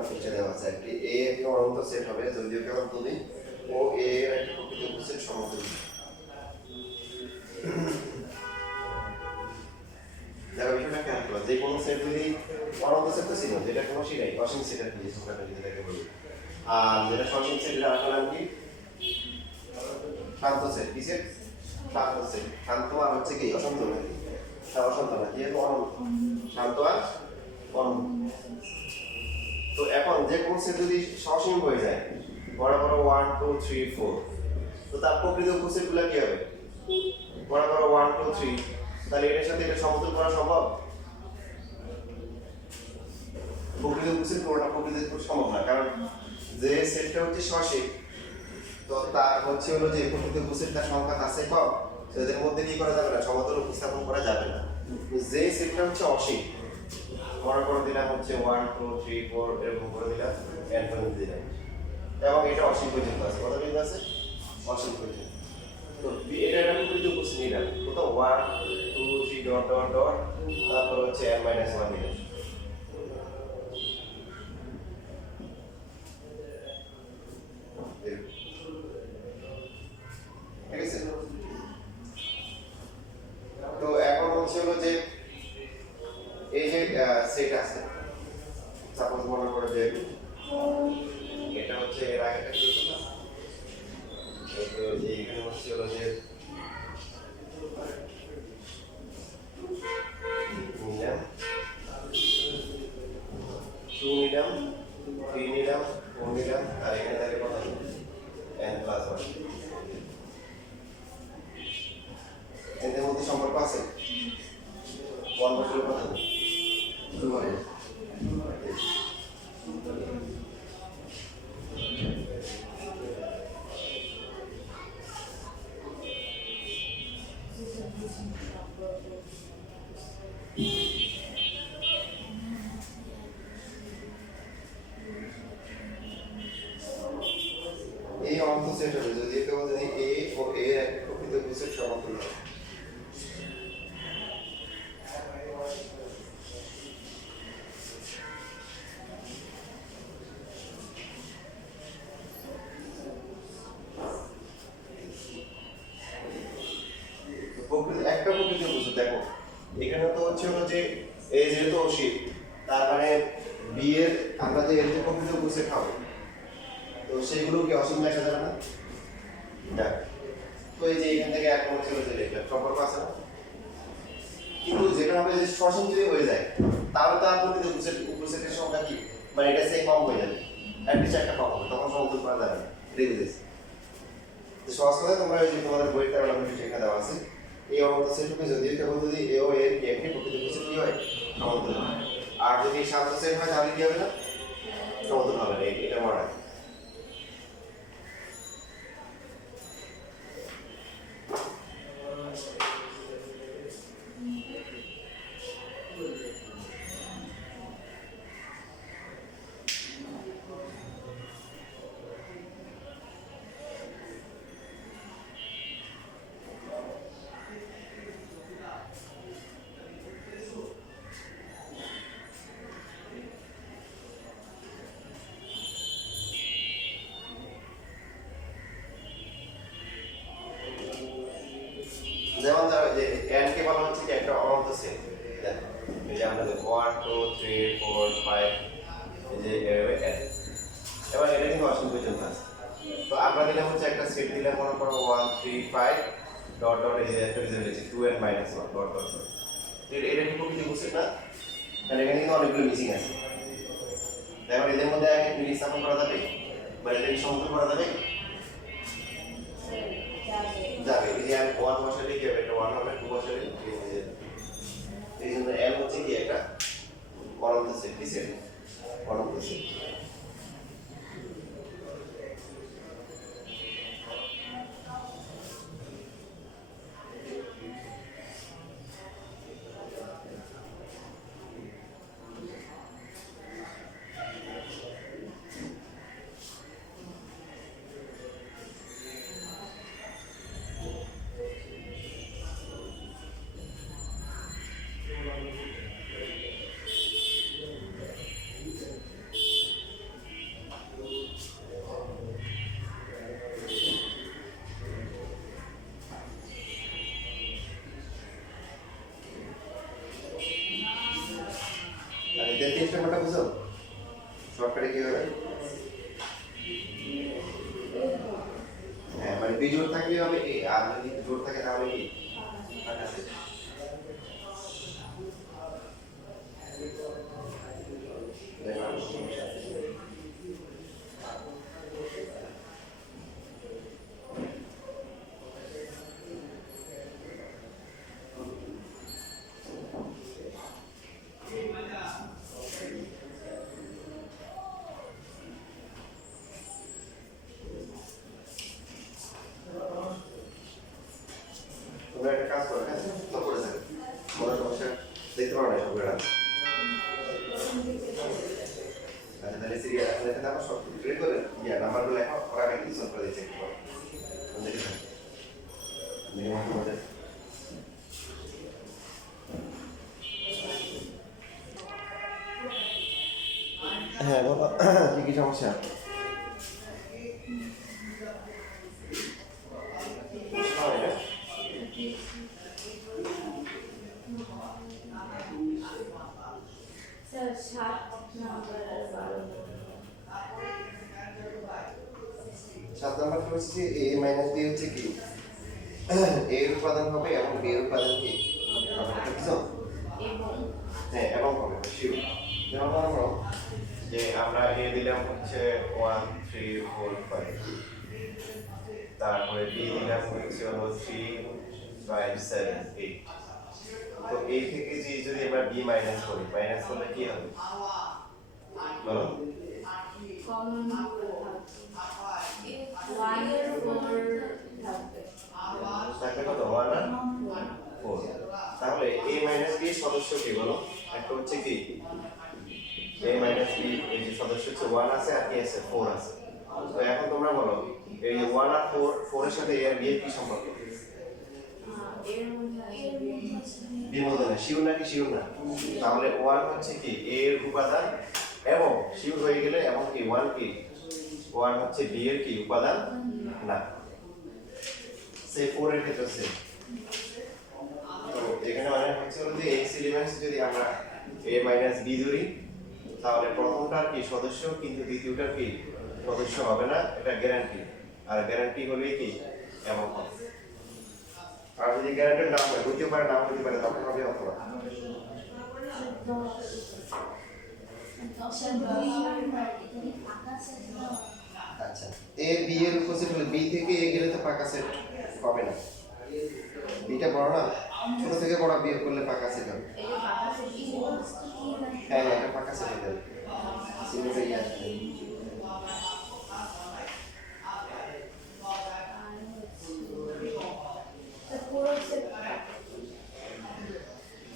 Number পৃষ্ঠায় দেওয়া আছে একটি এ একটি অনন্ত সেট হবে যদিও কেবল তুমি ও এ এর একটি প্রকৃত উপসেট সমতুল্য। দেখো বিষয়টা খেয়াল করো, যে কোনো সেট যদি অনন্ত সেট তো ছিল, যেটা কোনো সেটাই অসীম সেট আর কি, সংখ্যাটা যেটাকে বলি, আর যেটা সসীম সেট এর আরেকটা নাম কি? শান্ত সেট। কি সেট? শান্ত সেট। শান্ত আর হচ্ছে কি অশান্ত নাকি? অশান্ত না, যেহেতু অনন্ত, শান্ত আর অনন্ত। তো এখন যে কোনো সেট যদি সসীম হয়ে যায়, বড় বড় 1 2 3 4, তো তার প্রকৃত উপসেটগুলো কি হবে? বড় বড় 1 2 3, তাহলে এটার সাথে এটা সমতুল করা সম্ভব? প্রকৃত উপসেট কোনটা প্রকৃত উপসেট সম্ভব না, কারণ যে সেটটা হচ্ছে সসীম, তো তার হচ্ছে হলো যে প্রকৃত উপসেট তার সংখ্যা আছে কম, তো এদের মধ্যে কি করা যাবে না, সমতল উপস্থাপন করা যাবে না। যে সেটটা হচ্ছে অসীম, মনে করে দিলাম হচ্ছে 1 2 3 4 এরকম করে দিলাম, n পর্যন্ত দিলাম, এবং এটা অসীম পর্যন্ত আছে। কত পর্যন্ত আছে? অসীম পর্যন্ত। তো এটা একটা প্রকৃত উপসেট নিলাম, তো 1 2 3 ডট ডট ডট, তারপর হচ্ছে n - 1 নিলাম। ঠিক আছে? তো এখন হচ্ছে হলো যে এই যে সেট আছে, সাপোজ মনে করো যে এটা হচ্ছে এর আগেটা কি ছিল, তো এইখানে হচ্ছে হলো যে নিলাম 2 নিলাম 3 নিলাম 4 নিলাম, আর এখানে থাকে কত? n + 1। এদের মধ্যে সম্পর্ক আছে? 1 বছরের কথা 2 হবে। এই অন্ত সেট হবে যদি কেবল যদি a ও a এর একটা প্রকৃত উপসেট সমতুল্য হয়। একটা প্রকৃত উপসেট দেখো, এখানে তো হচ্ছে হলো যে a যেহেতু অসীম, তার মানে b এর আমরা যে এর যে প্রকৃত উপসেট হবে, তো সেগুলো কি অসীম লেখা যাবে না? না। তো এই যে এখান থেকে এক হচ্ছে হলো যে এটা সম্পর্ক আছে না, কিন্তু যেটা হবে যে সসীম যদি হয়ে যায়, তাহলে তো আর প্রকৃত উপসেটের সংখ্যা কি, মানে এটা সে কম হয়ে যাবে, অ্যাটলিস্ট একটা কম হবে, তখন সমতুল করা যাবে না। রেখে দিয়েছে তো সহজ কথা, তোমরা এই যে তোমাদের বইতে আমাদের লেখা দেওয়া আছে, এই অনন্ত সেট হবে যদিও কেবল যদি এ ও এর কি একটি প্রকৃত উপসেট কি হয়, সমতুল হয়। আর যদি শান্ত সেট হয় তাহলে কি হবে না, সমতুল হবে না। এটা মনে রাখবে। যেমন যে n কে বলা হচ্ছে কি একটা অনন্ত সেট, দেখো এই যে আমরা 1 2 3 4 5, এই যে এভাবে n, এবার এটা কিন্তু অসীম পর্যন্ত আছে। তো আমরা দিলাম হচ্ছে একটা সেট দিলাম, মনে করো 1 3 5 ডট ডট, এই যে একটা রিজন দিয়েছি 2n - 1 ডট ডট ডট, এটা কি প্রকৃত উপসেট না? তাহলে এখানে কিন্তু অনেকগুলো মিসিং আছে। দেখো এদের মধ্যে এক মিল স্থাপন করা যাবে, বা এটাকে সমতুল করা যাবে? যাবে। এই যে আমি 1 বসালে কি হবে, এটা 1 হবে, 2 বসালে কি হবে, এই জন্য n হচ্ছে কি একটা অনন্ত সেট, কি সেট? অনন্ত সেট। শর্টকাটটা বুঝো? শর্টকাটে কি হবে? হ্যাঁ মানে বিজোড় থাকলে হবে কি, আর যদি জোড় থাকে তাহলে কি ফাঁকা সেট। তোমরা একটা কাজ করো, হ্যাঁ তো করে থাকো মনে সমস্যা দেখতে পারো না সবগুলো। আচ্ছা তাহলে সিরিয়াল লেখা তারপর সব রেড করে নাম্বারগুলো লেখা, ওরা আমি কিছু করে দিচ্ছি একটু পর। দেখে থাকো দেখে তোমাদের। হ্যাঁ বলো কি কি সমস্যা? সাত নাম্বার হচ্ছে যে a মাইনাস b হচ্ছে কি a এর উপাদান হবে এবং b এর উপাদান কি হবে, এটা বুঝছো? হ্যাঁ এবং হবে শিওর। যেমন মনে করো যে আমরা a দিলাম হচ্ছে 1 3 4 5, তারপরে b দিলাম হচ্ছে হলো 3 5 7 8। তো a থেকে যে যদি আমরা b মাইনাস করি, মাইনাস করলে কি হবে বলো? থাকবে কত 1 আর 4। তাহলে a মাইনাস b এর সদস্য কি বলো? একটা হচ্ছে কি a মাইনাস b, এই যে সদস্য হচ্ছে 1 আছে আর কি আছে 4 আছে। তো এখন তোমরা বলো এই 1 আর 4 এর সাথে a আর b এর কি সম্পর্ক? এর মধ্যে না, শিওর নাকি শিওর না? তাহলে 1 হচ্ছে কি a এর উপাদান এবং শিওর হয়ে গেলে এবং কি 1 কি 1 হচ্ছে b এর কি উপাদান না। সে 4 এর ক্ষেত্রে সে তো এখানে মানে হচ্ছে যে x এলিমেন্টস যদি আমরা a মাইনাস b ধরি তাহলে প্রথমটার কি সদস্য কিন্তু দ্বিতীয়টার কি সদস্য হবে না, এটা গ্যারান্টি। আর গ্যারান্টি হলে কি এমন হবে। আর যদি গ্যারান্টি না হয় হতে পারে না হতে পারে তখন হবে অথবা। আচ্ছা a b এর উপস্থিত হলে b থেকে a গেলে তো ফাঁকা সেট হবে না, বিটা বড় না, ছোট থেকে বড় বিয়োগ করলে ফাঁকা সেট হবে। হ্যাঁ হ্যাঁ এটা ফাঁকা সেট হয়ে যাবে, সিম্বলটা ইয়ে আসবে।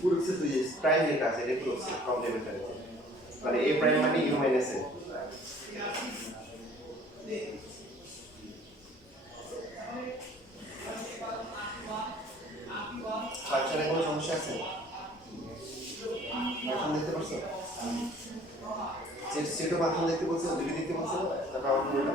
পুরো সেট তো ইয়েস প্রাইম যেটা আছে এটা পুরো সেট কমপ্লিমেন্টারি, মানে a প্রাইম মানে u মাইনাস a। ফাংশনে কোনো সমস্যা আছে? এখন দেখতে পাচ্ছো সেটও মাধ্যম দেখতে বলছে, দুই দেখতে পাচ্ছো তারপর আমার পুরোটা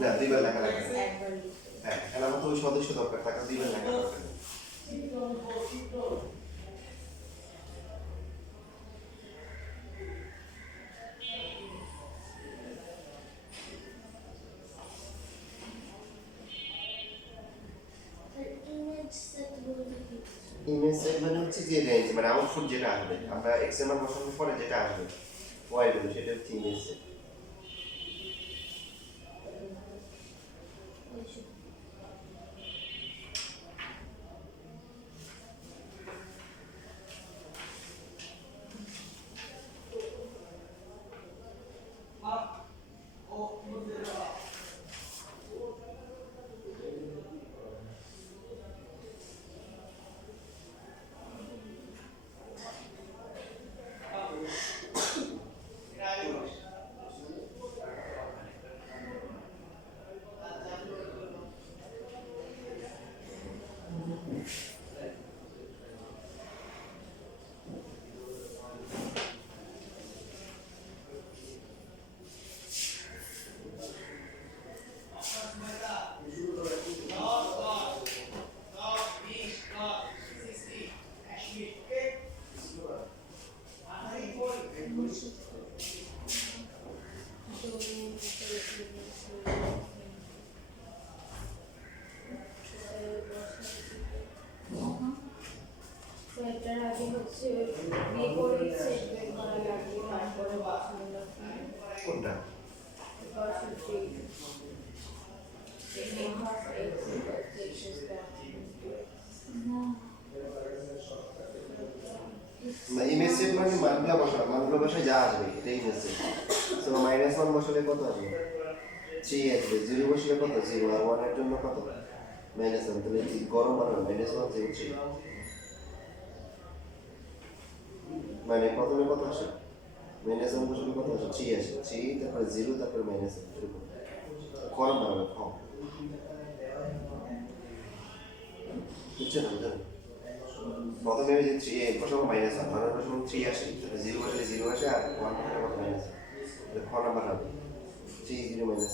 না দুইবার লেখা লাগবে। হ্যাঁ এখানে আমার তো ওই সদস্য দরকার, টাকা দুইবার লেখা দরকার। ইমেজ সেট মানে হচ্ছে যে রেঞ্জ, মানে আউটপুট যেটা আসবে আমরা এক্স এর মান বসানোর পরে যেটা আসবে ওয়াই বলি সেটা হচ্ছে ইমেজ সেট। হচ্ছে বিয়ে করে সেট বের করা লাগবে তারপরে বসানো কোনটা? না ইমেজ সেট মানে মানগুলো বসানো, মানগুলো বসায় যা আসবে এটাই ইমেজ সেট। সো -1 বসালে কত আসবে? 3 আসবে। 0 বসালে কত? 0। আর 1 এর জন্য কত? -1। তাহলে গরম বানানো -1 0 3। মানে প্রথমে কত আসে? -1 বসালে কত আসে? 3 আসে। 3 তারপরে 0 তারপরে -1 এরকম গরম বানানো কম। বুঝছেন? বুঝলেন? প্রথমে ওই যে 3 বসাবো -1 মানে বসাবো 3 আসে, তারপরে 0 বসালে 0 আসে আর 1 বসালে কত? -1। তাহলে খ নাম্বার হবে 3 0 -1।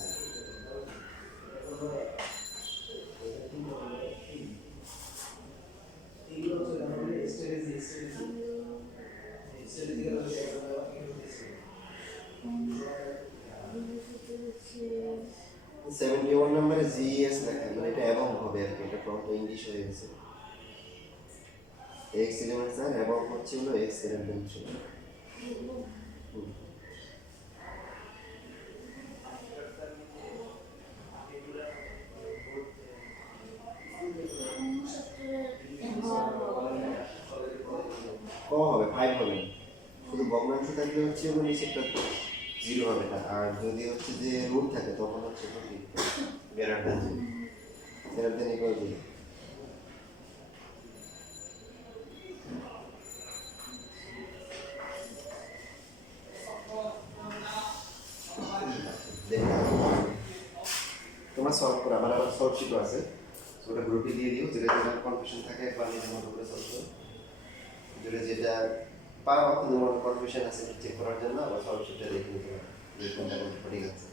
হচ্ছে 71 নম্বরে জিএস লেখা, মানে এটা এবং হবে আর কি, এটা ফ্রন্ট ইংলিশ হয়ে গেছে। এক্স এলিমেন্ট স্যার এবং হচ্ছে হলো এক্স এলিমেন্ট ছিল। ক হবে 5 হবে না। শুধু ভগ্নাংশ থাকলে হচ্ছে হলো নিচেরটা 0 হবে না, আর যদি হচ্ছে যে রুট থাকে তখন হচ্ছে কি greater than 0, greater than equal 0। তোমরা সলভ করো, আমার আবার সলভ শিটও আছে, ওটা গ্রুপে দিয়ে দিও, যেটা যেটা কনফিউশন থাকে একবার নিজের মতো করে সলভ করো। যেটা যেটা পারো তোমার কনফিউশন আছে চেক করার জন্য আবার সলভ শিটটা দেখে নিতে পারো যে কোনটা কোনটা ঠিক আছে।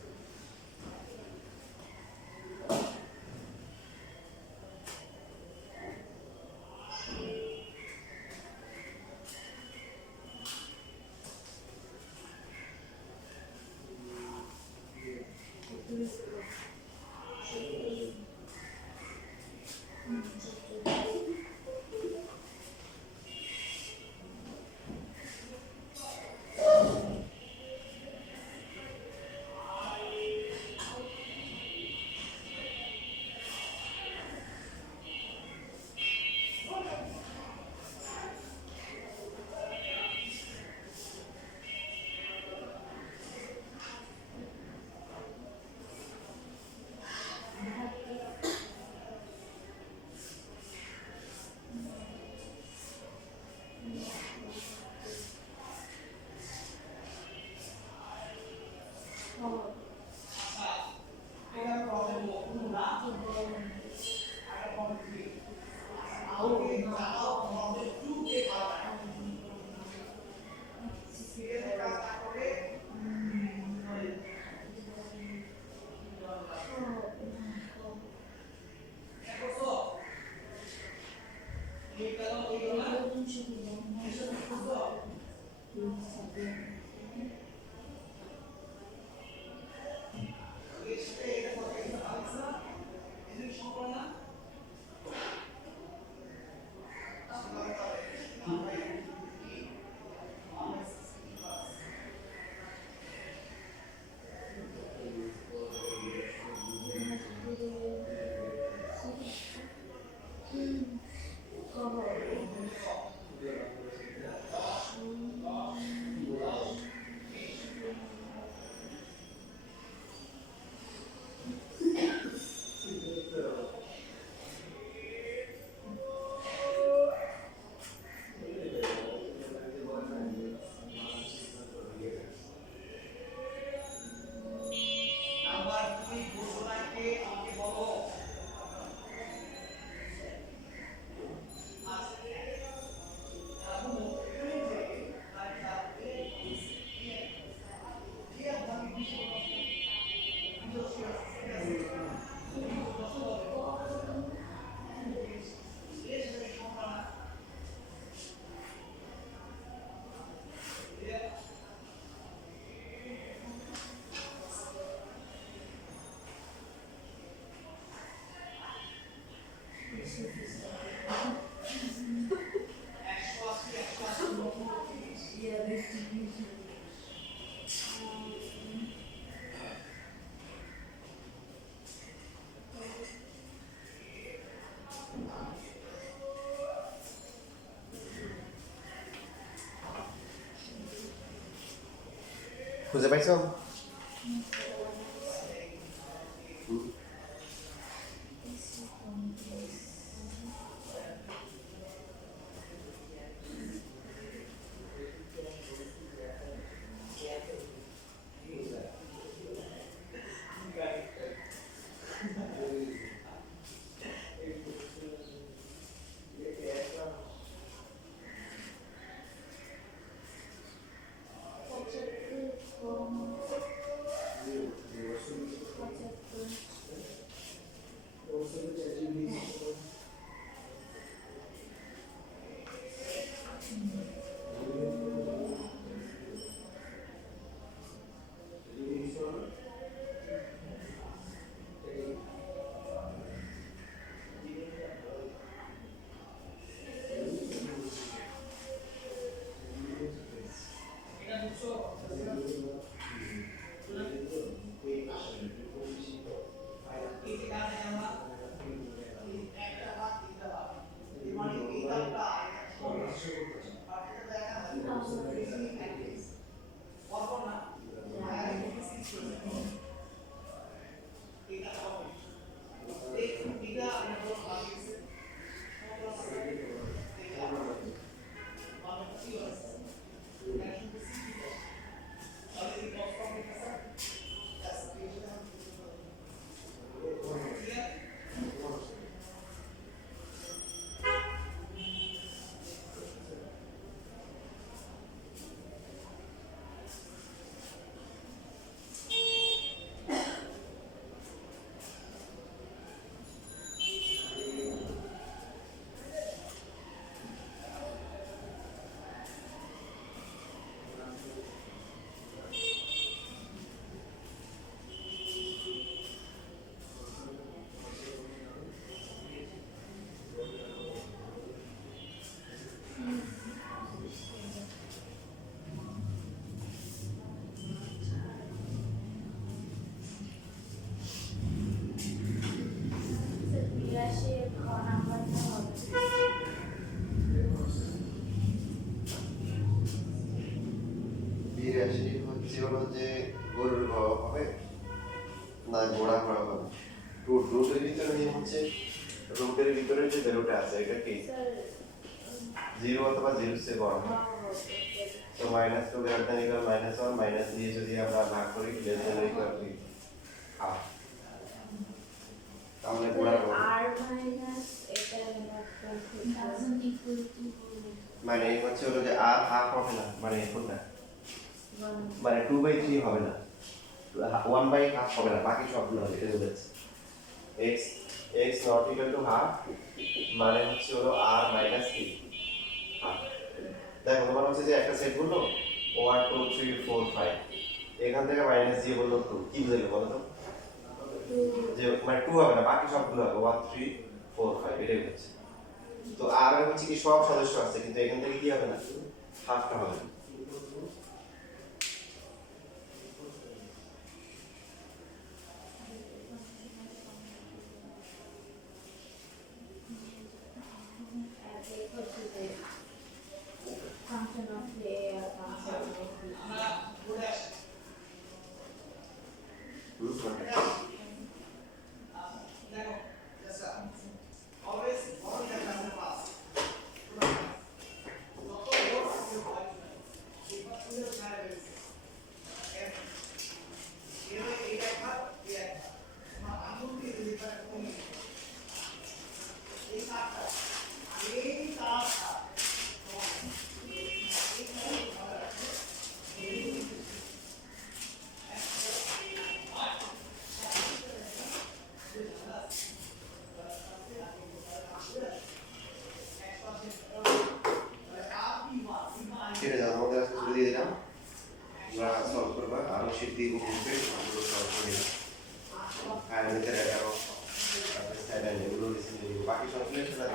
খুঁজে পাইছো? বিরাশি হচ্ছে হলো যে গরুর ঘর হবে না ঘোড়া ঘোড়া হবে। রুটের ভিতরে নিয়ে হচ্ছে রুটের ভিতরে যে ভ্যালুটা আছে এটা কি জিরো অথবা জিরো সে বড় হয়। তো minus two greater than equal minus one, minus দিয়ে যদি আমরা ভাগ করি লেস দ্যান ইকুয়াল কি হাফ, তাহলে ঘোড়া আর মাইনাস এটা ডাজন্ট ইকুয়াল টু মানে এই হচ্ছে হলো যে আর হাফ হবে না, মানে এখন না, মানে 2/3 হবে না, 1/2 হবে না, বাকি সবগুলো হবে। এটা বুঝাচ্ছে x x not equal to half মানে হচ্ছে হলো r মাইনাস কি হাফ। দেখো তোমার হচ্ছে যে একটা সেট বললো 1 2 3 4 5, এখান থেকে মাইনাস দিয়ে বললো 2, কি বুঝাইলো বলো তো? যে মানে 2 হবে না, বাকি সবগুলো হবে 1 3 4 5, এটাই হচ্ছে। তো r এর হচ্ছে কি সব সদস্য আছে, কিন্তু এখান থেকে কি হবে না, হাফটা হবে না। function of the function of ঠিক আছে, আমাদের আজকে শুরু দিয়ে দিলাম, আমরা সলভ করবা আরো শীট দিয়ে বুঝবে আমরা সলভ করে দিলাম। আর ভিতরে 11 তারপরে 7 এগুলো লিসেন দিয়ে বাকি সবগুলো সেটা